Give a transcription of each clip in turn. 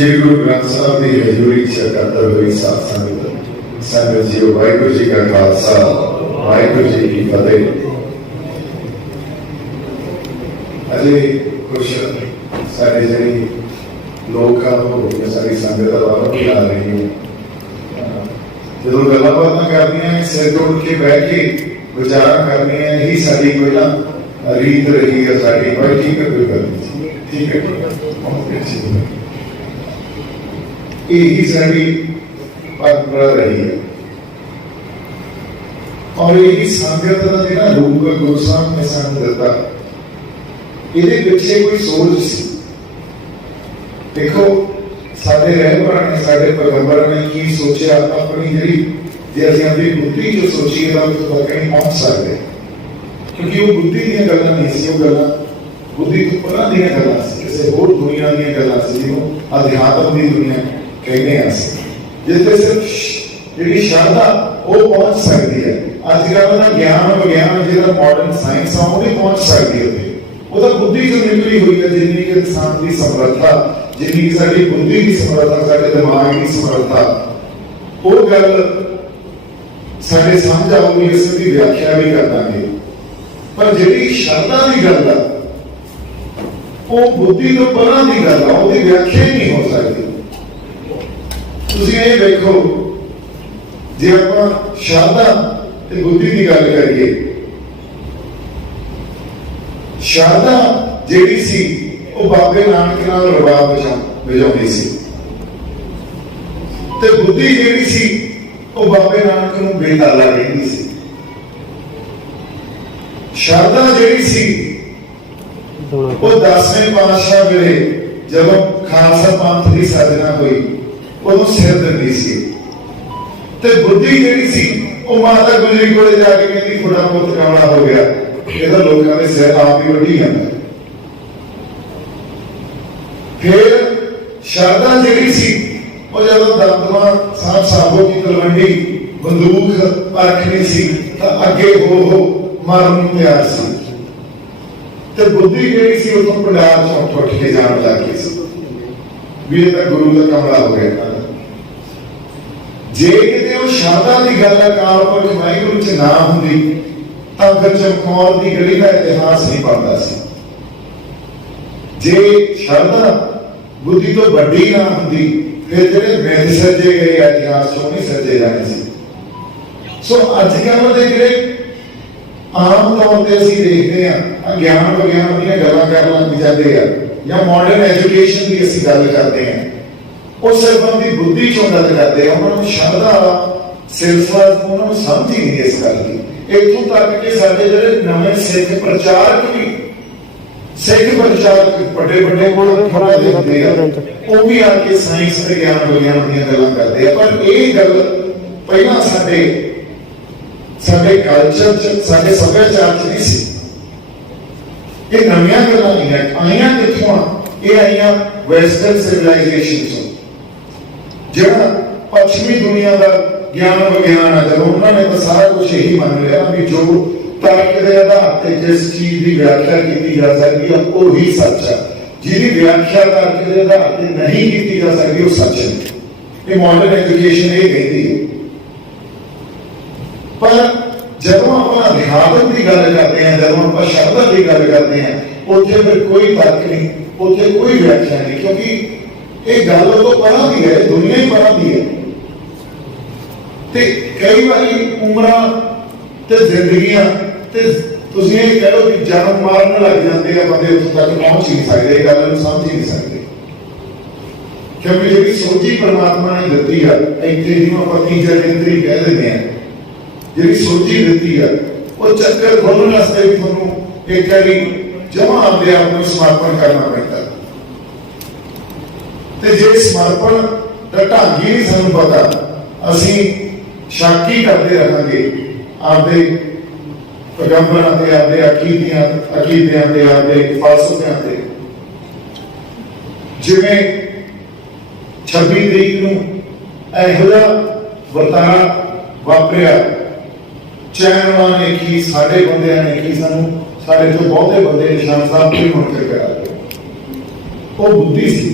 श्री गुरु ग्रंथ साहब की हजूरी करते हुए साथ संगत जी वाहिगुरू जी का खालसा वाहिगुरू जी की फतेह। अजे कुछ सारी जी लोग सारी संगत वालों भी आ रही है जो गल्लां बातां करदियां सिर तोड़ के बह के विचार करदियां यही साडी कोई ना रीत रही है साडी। भाई ठीक है कोई गल नहीं, ठीक है यही साडी परंपरा रही है और यही संगत का जिहड़ा रूप गुरु साहब ने सानूं दिता इहदे पिछे कोई सोच सी। देखो साडे रहबरां ने साडे पैगंबरां ने की सोचा अपनी जिहड़ी जे असीं अपनी बुद्धि जो सोचीए तां उस तक नहीं पहुंच सकते क्योंकि वो बुद्धि दीयां गल्लां नहीं सी, वो गल्लां बुद्धि तो परां दीयां गल्लां सी, किसी होर दुनिया दीयां गल्लां सी जिहनूं अध्यात्म दी दुनिया कहने जिससे सिर्फ जी श्रद्धा वो पहुंच सकती है। अजकल का ज्ञान विज्ञान जो मॉडर्न साइंस आ नहीं पहुंच सकती वो तो बुद्धि जो निकली हुई है जिन्नी कि इंसान की समर्था जिन्नी कि साडी बुद्धि की समर्था साडे दिमाग की समर्था वो गल साडे समझ आऊगी इसकी व्याख्या भी कर देंगे। पर जी श्रद्धा की गल है वो बुद्धि तो परां की गल है, उसकी व्याख्या ही नहीं हो सकती। तुसीं ये देखो जे आपां श्रद्धा ते बुद्धि की गल करिए, श्रद्धा जिहड़ी सी वो बाबे नानक नाल रबाब वजाउंदी सी ते बुद्धि जिहड़ी सी वो बाबे नानक नूं बेताला कहंदी सी। श्रद्धा जिहड़ी सी वो 10वें पातशाह वेले जदों खालसा पंथ की साधना हुई उदों सिर दिंदी सी ते बुद्धि जिहड़ी सी वो माता गुजरी कोले जाके कहंदी थोड़ा पुत कमला हो गया, ये तो लोगों के सिर आप ही वड्डी जांदा। फिर श्रद्धा जिहड़ी सी वो जदों दंतवा साहब साहबों की तलवंडी बंदूक परखनी सी तां अगे हो मारन नूं तैयार सी ते बुद्धि जिहड़ी सी उतों पंडाल चों उठ के जाण लग गई सी भी ये तो गुरु का कमला हो गया। जे किते वो श्रद्धा की गल अकाल पुरख वाहिगुरू च ना हुंदी तां फिर चमकौर की गली का इतिहास नहीं पढ़ता सी। जे श्रद्धा बुद्धि तो वड्डी ना हुंदी फिर जिहड़े मिथ सजे गए इतिहास चों नहीं सजे जाने सी। सो अजकल दे जिहड़े आम तौर पर असीं देखते हैं ज्ञान विज्ञान दी गल्लां कर लग जाते हैं या मॉडर्न एजुकेशन की असीं गल करते हैं वो सिर्फ अपनी बुद्धि चों गल करते हैं, उन्होंने श्रद्धा सिलसिला उन्होंने समझ ही नहीं इस गल की। इत्थों तक कि साडे जिहड़े नवे सिख प्रचारक भी सिख प्रचारक बड़े बड़े खड़ा देखते हैं वो भी आके साइंस विज्ञान विज्ञान दी गल्लां करते हैं। पर यह गल पहला साडे कल्चर च साडे सभ्याचार च नहीं सी। ये नवीं गल्लां नहीं है, आईयां कित्थों ये आईयां वैस्टर्न सिविलाइजेशन चों जिहड़ा पश्चिमी दुनिया का ज्ञान विज्ञान है जब उन्होंने तो सारा कुछ यही मान लिया भी जो तर्क के आधार पर जिस चीज की व्याख्या की जा सकती है वो ही सच है, जिसकी व्याख्या तर्क के आधार पर नहीं की जा सकती वो सच है। ये मॉडर्न एजुकेशन ये कहती है। पर जब आप अध्यात्म की गल करते हैं जब आप श्रद्धा की गल करते हैं उत्थे फिर कोई तर्क नहीं, उत्थे कोई व्याख्या नहीं क्योंकि ये गल तो पढ़ा दी है, दुनिया ही पढ़ा दी है। ते कई बारी उम्रां ते जिंदगियां ते तुसीं ये कह लो कि जन्म मारन लग जाते हैं बंदे उत्थे तक पहुंच ही नहीं सकते, गल नूं समझ ही नहीं सकते क्योंकि जिहड़ी सोची परमात्मा ने दित्ती है इत्थे जिहनूं आपां तीजा नेत्री कह दिंदे हैं जिहड़ी सोची दित्ती है वो चक्कर खोलण वास्ते भी तुहानूं एक बारी जमा आपदे आप नूं समर्पण करना पैंदा ते जे समर्पण दा ढंग ही नहीं सानूं पता असीं शक ही करते रहांगे आपदे पैगंबरां ते आपदे अकीदियां ते आपदे फलसफियां ते। जिवें 26 तरीक नूं इहो जिहा वरतारा वापरिया चैनवां ने की साडे बंदियां ने की सानूं साडे तो बहुते बंदे निशान साहब भी मुड़ के करा वो बुद्धि सी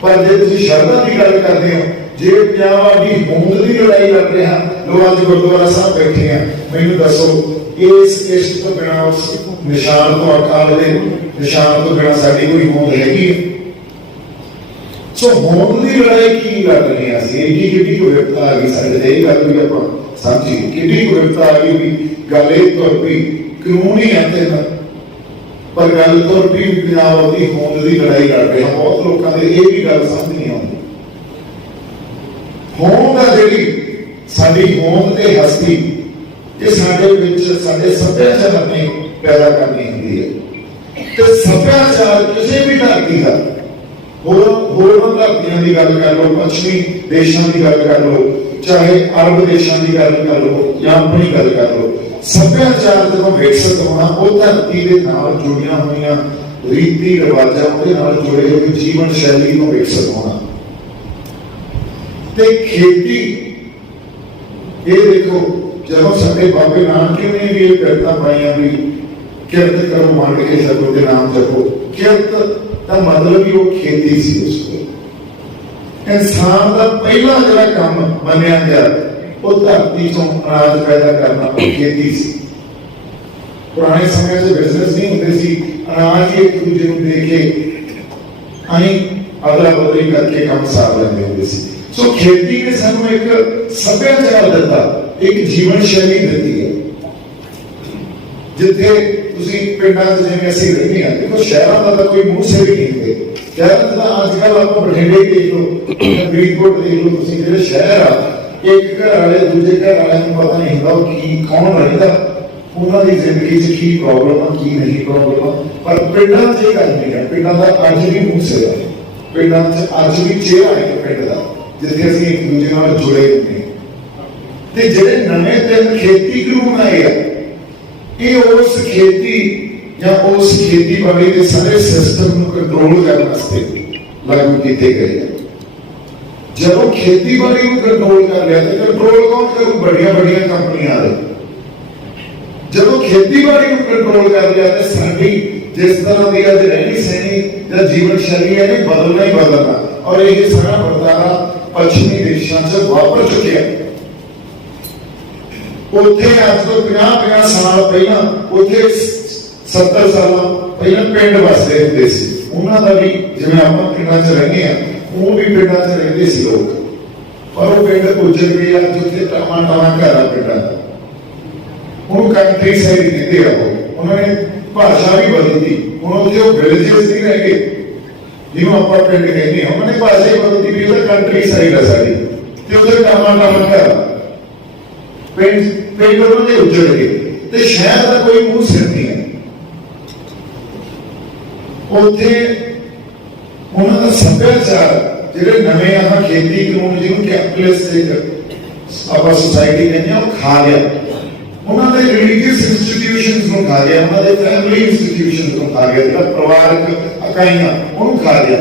पर जे तुसीं शरधा की गल करते हो, जे पंजाब की होंद की लड़ाई लड़ रहे हैं लोग, अज गुरुद्वारा साहब बैठे हैं, मैनूं दसो इस तो बिना, उस निशान तो अकाल के निशान तो बिना साडी कोई होंद हैगी? सो होंद की लड़ाई की लड़ रहे हैं असीं? एडी किड्डी कोई विपता आ गई साडे ते, गल भी आपां समझी, किड्डी कोई विपता आ गई भी गल इह तुर पई, कानून ही आते हैं पर गल तुर पई पंजाब की होंद की लड़ाई लड़ रहे हैं। बहुत लोगों ने यह भी गल समझ नहीं आती। होंद आ जिहड़ी साडी होंद ते हस्ती, ये साडे विच साडे सभ्याचार ने पैदा करनी होंदी है। ते सभ्याचार किसी भी धरती का, होर धरतियां की गल कर लो, पश्चिमी देशों की गल कर लो, चाहे अरब देशों की गल कर लो या अपनी गल कर लो, सभ्याचार जो विकसित होना वो धरती के नाल जुड़िया हुई रीति रिवाजां के नाल जुड़े हुए जीवन शैली को विकसित होना। ते खेती, ये देखो जब साडे बाबे नानक ने भी ये करता पाइया भी किरत करो मंड के सगों के नाम जपो, किरत का मतलब ही वो खेती सी। उसको इंसान का पहला जरा काम मनिया गया वो धरती चों अनाज पैदा करना, खेती सी। पुराने समय से बिजनेस नहीं होते सी, अनाज ही एक दूसरे को दे के अहीं अदला बदली करके काम सार लेंदे होंदे सी। सो खेती ने सानू एक सभ्याचार दिता, एक जीवन शैली दी है। जिथे तुसीं पिंडां च जिवें असीं रहंदे हां, देखो शहरां दा कोई मुंह सिर नहीं है। शहरां च अजकल आप बठिंडे देख लो, फरीदकोट देख लो, तुसीं जिहड़े शहर आ, एक घर वाले दूजे घर वाले नूं पता नहीं हुंदा की कौन रहिंदा, उन्हां दी जिंदगी च की प्रॉब्लम आ की नहीं प्रॉब्लम। पर पिंडां च ये गल नहीं है, पिंडां दा अज भी मुंह सिर है, पिंडां च अज भी चेहरा है पिंड दा, जिथे असीं एक दूजे नाल जुड़े हुंदे हां। ते जिहड़े नਵੇਂ ਤਿੰਨ खेती कानून आए आ, ये उस खेती या उस खेतीबाड़ी के सारे सिस्टम को कंट्रोल करने वास्ते लागू किए गए हैं। जब खेतीबाड़ी को कंट्रोल कर लिया तो कंट्रोल कौन करूं? बड़िया बड़िया कंपनियां आ रही। जब खेतीबाड़ी को कंट्रोल कर लिया तो साडी जिस तरह की अज रहनी सहनी या जीवन शैली है ये बदलना ही बदलना, और ये सारा बर्तारा पश्चिमी देशों से वापर चुके हैं। उत्थे अज तो 50 साल पहला, उत्थे 70 साल पहला पिंड वसदे हुंदे सी। उन्हां दा भी जिवें आपां पिंडां च रहिंदे आ, वो भी पिंडां च रहिंदे सी लोग, पर वो पिंड उजड़ गए। अज उत्थे टमा घर आ पिंडां दा, उन्होंने कंट्री साइड कहते हैं। उन्होंने भाषा भी बदल दी, उन्होंने विलेजेस नहीं रह गए जिन्होंने आप पिंड कहते हैं, उन्होंने भाषा ही बदल दी भी कंट्री साइड है साड़ी, तो उधर टमा घर पिंड उन्होंने उजड़ गए। तो शहर का कोई मुंह सिर नहीं है। उत्थे उन्होंने सभ्याचार जिहड़े नवे आ खेती कानून जिन्होंने कैपिटलिस्ट आप सोसाइटी कहते हैं, वो खा लिया। उन्होंने रिलीजियस इंस्टीट्यूशंस को खा लिया, उन्होंने फैमिली इंस्टीट्यूशंस को खा लिया, परिवारक इकाइयां उन्होंने खा लिया।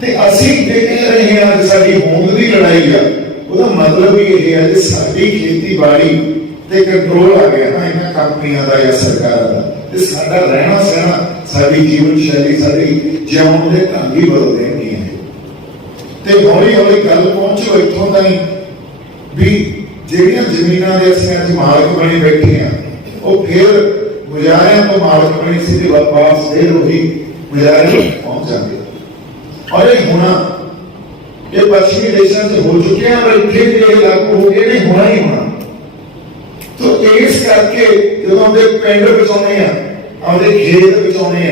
ते असीं देख रहे हैं अज साडी होंद की लड़ाई है, ਉਹਦਾ मतलब ही यह है कि साडी खेतीबाड़ी ते कंट्रोल आ गया ना इन्हां कंपनियां दा या सरकार दा, ते साडा रहना सहना, साडी जीवन शैली, साडी जीवन दे ढंग ही बदलदे नहीं है। ते हौली हौली गल पहुंचो इत्थों ताईं भी ਜਿਹੜੀਆਂ ਜ਼ਮੀਨਾਂ ਦੇ ਅਸੀਂ ਅੱਜ ਮਾਲਕ ਬਣੇ ਬੈਠੇ ਆ, ਉਹ ਫਿਰ ਮੁਜ਼ਾਹਰਿਆਂ ਤੋਂ ਮਾਲਕ ਬਣੇ ਸੀ ਤੇ ਵਾਪਸ ਫਿਰ ਉਹੀ ਮੁਜ਼ਾਹਰੇ ਪਹੁੰਚ ਜਾਂਦੇ। ਔਰ ਇਹ ਹੋਣਾ ये पश्चिमी देशों से हो चुके हैं और इतने ये लागू हो गए नहीं, होना ही होना। तो इस करके जो हम पिंड बचाने अपने खेत बचाने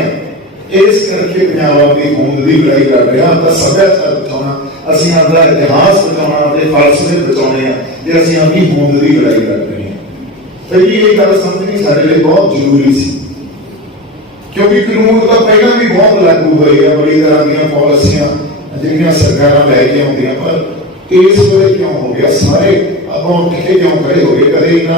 इस करके पंजाब की होंद की लड़ाई कर रहे हैं। अपना सभ्याचार बचाना, असं अपना इतिहास बचाना, अपने फलसफे बचाने असं अपनी होंद की लड़ाई कर रहे हैं। पहली ये गल समझनी सारे लिए बहुत जरूरी सी, क्योंकि कानून तो पहला भी बहुत लागू हुए हैं, बड़ी तरह दी पॉलिसियां जिहड़ियां सरकारां लैके आउंदियां, पर इस वेले क्यों हो गया सारे आपां उठ के क्यों खड़े हो गए? कदे इन्ना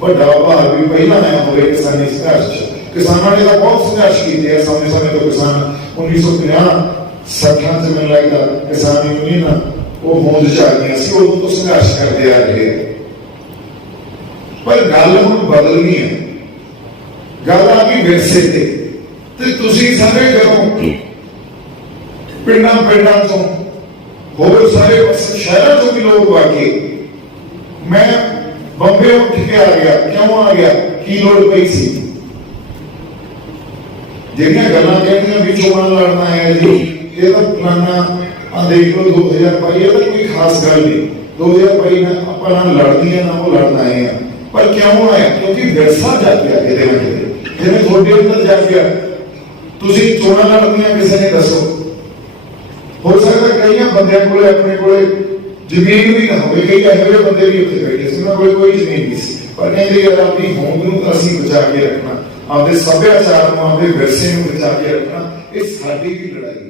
वड्डा भार भी पहला आया होवे किसानी संघर्ष। किसानां ने तो बहुत संघर्ष कीते हैं, समय समय तो किसान 1950-60 च मैनूं लगदा किसान यूनियन वो होंद च आ गईयां सी, उदों तो संघर्ष करते आ रहे हैं। पर गल हुण बदल गई है, गल आ गई विरसे ते तुसीं सारे जदों ਪਿੰਡਾਂ ਤੋਂ ਹੋਰ ਸਾਰੇ ਪਾਸੇ ਸ਼ਹਿਰਾਂ ਤੋਂ ਵੀ ਲੋਕ ਆ ਕੇ ਮੈਂ ਬੰਬੇ ਉੱਠ ਕੇ ਆ ਗਿਆ। ਕਿਉਂ ਆ ਗਿਆ? ਕੀ ਲੋੜ ਪਈ ਸੀ? ਜਿਹੜੀਆਂ ਗੱਲਾਂ ਕਹਿੰਦੀਆਂ ਵੀ ਚੋਣਾਂ ਲੜਨਾ ਹੈ ਜੀ, ਇਹ ਤਾਂ ਪੁਰਾਣਾ ਆ ਦੇਖ ਲਓ 2022 ਇਹ ਤਾਂ ਕੋਈ ਖਾਸ ਗੱਲ ਨਹੀਂ। 2022 ਨਾਲ ਆਪਾਂ ਨਾਲ ਲੜਦੀਆਂ ਨਾ ਉਹ ਲੜਨ ਆਏ ਆ। ਪਰ ਕਿਉਂ ਆਇਆ? ਕਿਉਂਕਿ ਵਿਰਸਾ ਜਾਗਿਆ ਕਿਤੇ ਨਾ ਕਿਤੇ, ਜਿਵੇਂ ਤੁਹਾਡੇ ਅੰਦਰ ਜਾਗਿਆ। ਤੁਸੀਂ ਚੋਣਾਂ ਲੜਨੀਆਂ ਕਿਸੇ ਨੇ ਦੱਸੋ? ਹੋ ਸਕਦਾ ਕਈਆਂ ਬੰਦਿਆਂ ਕੋਲੇ ਆਪਣੇ ਕੋਲੇ ਜ਼ਮੀਨ ਵੀ ਨਾ ਹੋਵੇ, ਕਈ ਇਹੋ ਜਿਹੇ ਬੰਦੇ ਵੀ ਉੱਥੇ ਬੈਠੇ ਸੀ ਉਹਨਾਂ ਕੋਲ ਕੋਈ ਜ਼ਮੀਨ ਨਹੀਂ ਸੀ, ਪਰ ਕਹਿੰਦੇ ਯਾਰ ਆਪਣੀ ਹੋਂਦ ਨੂੰ ਅਸੀਂ ਬਚਾ ਕੇ ਰੱਖਣਾ, ਆਪਦੇ ਸੱਭਿਆਚਾਰ ਨੂੰ, ਆਪਦੇ ਵਿਰਸੇ ਨੂੰ ਬਚਾ ਕੇ ਰੱਖਣਾ, ਇਹ ਸਾਡੀ ਵੀ ਲੜਾਈ ਹੈ।